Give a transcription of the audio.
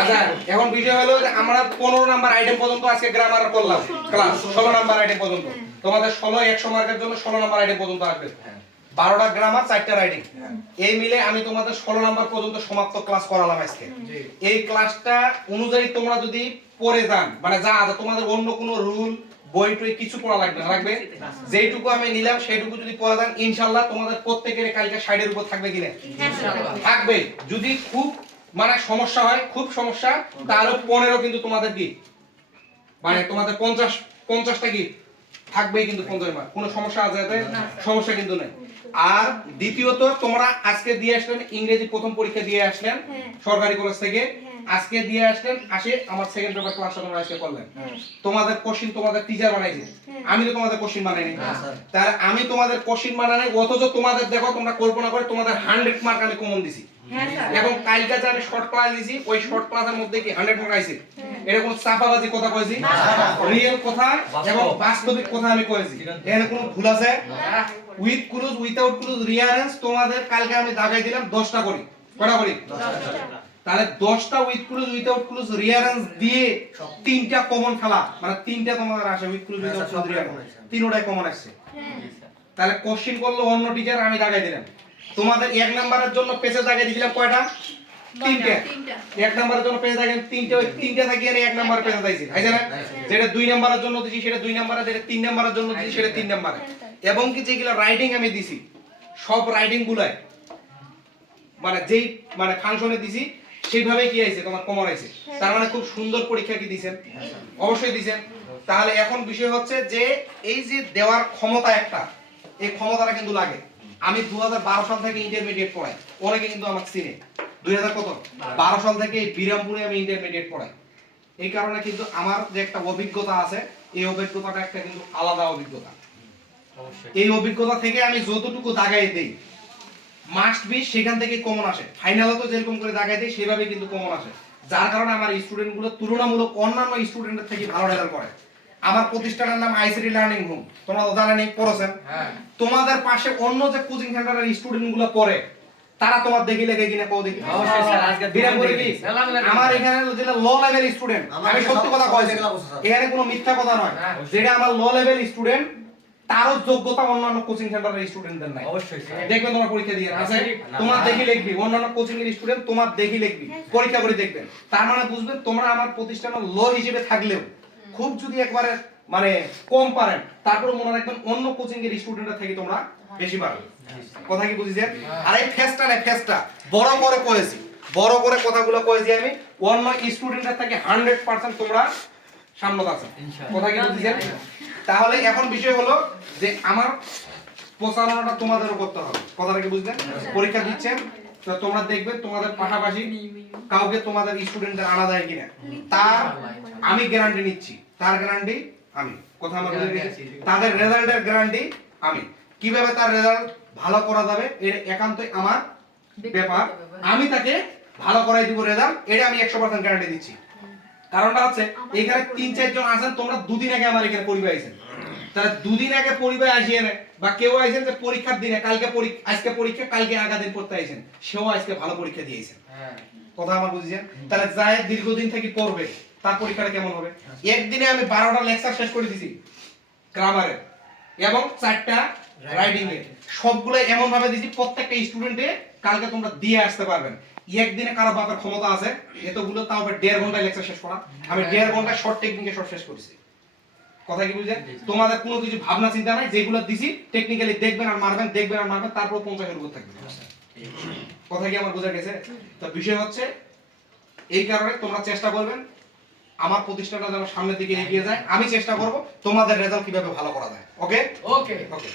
আচ্ছা এখন বিষয় হলো যে আমরা 15 নাম্বার আইটেম পর্যন্ত আজকে গ্রামার করলাম ক্লাস 16 নাম্বার আইটেম পর্যন্ত তোমাদের 16 100 মার্কের জন্য 16 নাম্বার আইটেম পর্যন্ত আসবে 12টা গ্রামার 4টা রাইটিং এই মিলে আমি তোমাদের 16 নাম্বার পর্যন্ত সমাপ্ত ক্লাস করালাম আজকে এই ক্লাসটা অনুযায়ী তোমরা যদি পড়ে যান মানে যা আছে তোমাদের অন্য কোনো রুল বই টই কিছু পড়া লাগবে না লাগবে যেইটুকু আমি নিলাম সেইটুকু যদি পড়া দেন ইনশাআল্লাহ তোমাদের প্রত্যেকের কালকে 60 এর উপর থাকবে কিনা থাকবে যদি খুব মানে সমস্যা হয় খুব সমস্যা তাহলে 15 কিন্তু তোমাদের কি মানে তোমাদের 50টা কি থাকবেই কিন্তু 50 মার্ক কোনো সমস্যা আছে এতে সমস্যা কিন্তু নাই আর দ্বিতীয়ত তোমরা আজকে দিয়ে আসলেন ইংরেজি প্রথম পরীক্ষা দিয়ে আসলেন সরকারি কলেজ থেকে আজকে দিয়ে আসলেন আসে আমার সেকেন্ড পেপার ক্লাসটা তোমরা আজকে করলেন তোমাদের কোশ্চেন তোমাদের টিচার বানাইছে আমি তো তোমাদের কোশ্চেন বানাইনি তাহলে আমি তোমাদের কোশ্চেন বানাই অথচ তোমাদের দেখো তোমরা কল্পনা করে তোমাদের 100 মার্ক আমি কমন দিছি এবং কালকে যে আমি শর্ট ক্লাস দিছি ওই শর্ট ক্লাসের মধ্যে কি 100 মার্ক আইছে এটা কোন চাপাবাজি কথা কইছি রিয়েল কথা এবং বাস্তবিক কথা আমি কইছি এখানে কোনো ভুল আছে উইথ ক্লুজ উইথআউট ক্লুজ রিয়ারেন্স তোমাদের কালকে আমি দাগাই দিলাম 10টা করি কয়টা করি 10টা তাহলে 10টা উইথ ক্লুজ উইথআউট ক্লুজ রিয়ারেন্স দিয়ে তিনটা কমন খেলা মানে তিনটা তোমাদের আসে উইথ ক্লুজ উইথআউট ক্লুজ রিয়ারেন্স তিনটাই কমন আসছে তাহলে কোশ্চেন করলো অন্য টিচার আমি দাগাই দিলাম তোমাদের এক নাম্বারের জন্য পেজে দাগাই দিয়েছিলাম কয়টা তিনটা এক নাম্বারের জন্য পেজে দাগাই তিনটা ওই তিনটা থাকি আর এক নাম্বার পেজে দাইছি আইছে না যেটা দুই নাম্বারের জন্য দিছি সেটা দুই নাম্বারে যেটা তিন নাম্বারের জন্য দিছি সেটা তিন নাম্বারে এবং কি যেগুলো রাইটিং আমি দিছি সব রাইটিং গুলাই মানে যেই মানে ফাংশনে দিছি সেইভাবে কি আইছে তোমার কমন আইছে তার মানে খুব সুন্দর পরীক্ষা কি দিবেন অবশ্যই দিবেন তাহলে এখন বিষয় হচ্ছে যে এই যে দেওয়ার ক্ষমতা একটা এই ক্ষমতাটা কিন্তু লাগে আমি 2012 সাল থেকে ইন্টারমিডিয়েট পড়াই অনেকে কিন্তু আমাকে চিনে 2012 সাল থেকে এই বিরামপুরে আমি ইন্টারমিডিয়েট পড়াই এই কারণে কিন্তু আমার যে একটা অভিজ্ঞতা আছে এই অভিজ্ঞতাটা একটা কিন্তু আলাদা অভিজ্ঞতা এই অভিজ্ঞতা থেকে আমি যতটুকু দাগাই দেই মাস্ট বি সেখান থেকে কমন আসে ফাইনালে তো যেরকম করে দাগাই দেই সেভাবে কিন্তু কমন আসে যার কারণে আমার স্টুডেন্টগুলো তুলনামূলক অন্যান্য স্টুডেন্টের থেকে ভালো রেজাল্ট করে আমার প্রতিষ্ঠানের নাম আইসিটি লার্নিং হোম তোমরা তো জানেনই পড়ছেন তোমাদের পাশে অন্য যে কোচিং সেন্টারের স্টুডেন্টগুলো পড়ে তারা তোমার দেখি লেগে কিনা কও দেখি অবশ্যই স্যার আজকে বিরামপুরে কি আমার এখানে যেটা লো লেভেল স্টুডেন্ট আমি সত্যি কথা কইছি এখানে কোনো মিথ্যা কথা নয় যেটা আমার লো লেভেল স্টুডেন্ট তারও যোগ্যতা অন্যান্য কোচিং সেন্টারের স্টুডেন্টদের নাই অবশ্যই স্যার দেখবেন তোমার পরীক্ষা দিয়ে আছে তোমার দেখি লিখবি অন্যান্য কোচিং এর স্টুডেন্ট তোমার দেখি লিখবি পরীক্ষা করে দেখবেন তার মানে বুঝবেন তোমরা আমার প্রতিষ্ঠানের লো হিসেবে থাকলেও খুব যদি একবারে মানে কম পারেন তারপর মনে রাখবেন অন্য কোচিং এর স্টুডেন্টদের থেকে তোমরা বেশি পারবে কথা কি বুঝিছেন আর এই ফেস্টা বড় করে কইছি বড় করে কথাগুলো কইছি আমি অন্য স্টুডেন্টদের থেকে 100% তোমরা সামনে আছো কথা কি বুঝিছেন তাহলে এখন বিষয় হলো যে আমার প্রচারণাটা তোমাদেরও করতে হবে কথাটা কি বুঝলেন পরীক্ষা দিচ্ছেন তো তোমরা দেখবে তোমাদের পাশাপাশি কাউকে তোমাদের স্টুডেন্টদের আনা যায় কিনা তার আমি গ্যারান্টি নিচ্ছি তার গ্যারান্টি আমি কথা আমার বুঝে গেছে তাদের রেজাল্টের গ্যারান্টি আমি কিভাবে তার রেজাল্ট ভালো করা যাবে এর একান্তই আমার ব্যাপার আমি তাকে ভালো করাই দিব রেজাল্ট এটা আমি 100% গ্যারান্টি দিচ্ছি কারণটা হচ্ছে এখানে 3-4 জন আছেন তোমরা দুদিন আগে আমার এখানে পরিবার আইছেন তাহলে দুদিন আগে পরিবার আসিয়ে না বা কেউ আইছেন যে পরীক্ষার দিনে কালকে আজকে পরীক্ষা কালকে আগা দিন পড়তে আইছেন সেও আজকে ভালো পরীক্ষা দিয়েছেন কথা আমার বুঝিছেন তাহলে যায় দীর্ঘদিন থেকে পড়বে তার পরীক্ষাটা কেমন হবে একদিনে আমি 12টা লেকচার শেষ করে দিছি গ্রামারে এবং 4টা রাইটিং এ সবগুলো এমন ভাবে দিছি প্রত্যেকটা স্টুডেন্টে কালকে তোমরা দিয়ে আসতে পারবেন একদিনে কারো বাপের ক্ষমতা আছে এতগুলো তাও 1.5 ঘন্টায় লেকচার শেষ করা আমি 1.5 ঘন্টায় শর্ট টেকনিকে শর্ট শেষ করেছি কথা কি বুঝলেন তোমাদের কোনো কিছু ভাবনা চিন্তা নাই যেগুলো দিছি টেকনিক্যালি দেখবেন আর মারবেন তারপর 50 এর উপর থাকবে কথা কি আমার বোঝা গেছে তো বিষয় হচ্ছে এই কারণে তোমরা চেষ্টা করবেন আমার প্রতিষ্ঠানটা যেন সামনের দিকে এগিয়ে যায় আমি চেষ্টা করব তোমাদের রেজাল্ট কিভাবে ভালো করা যায় ওকে ওকে ওকে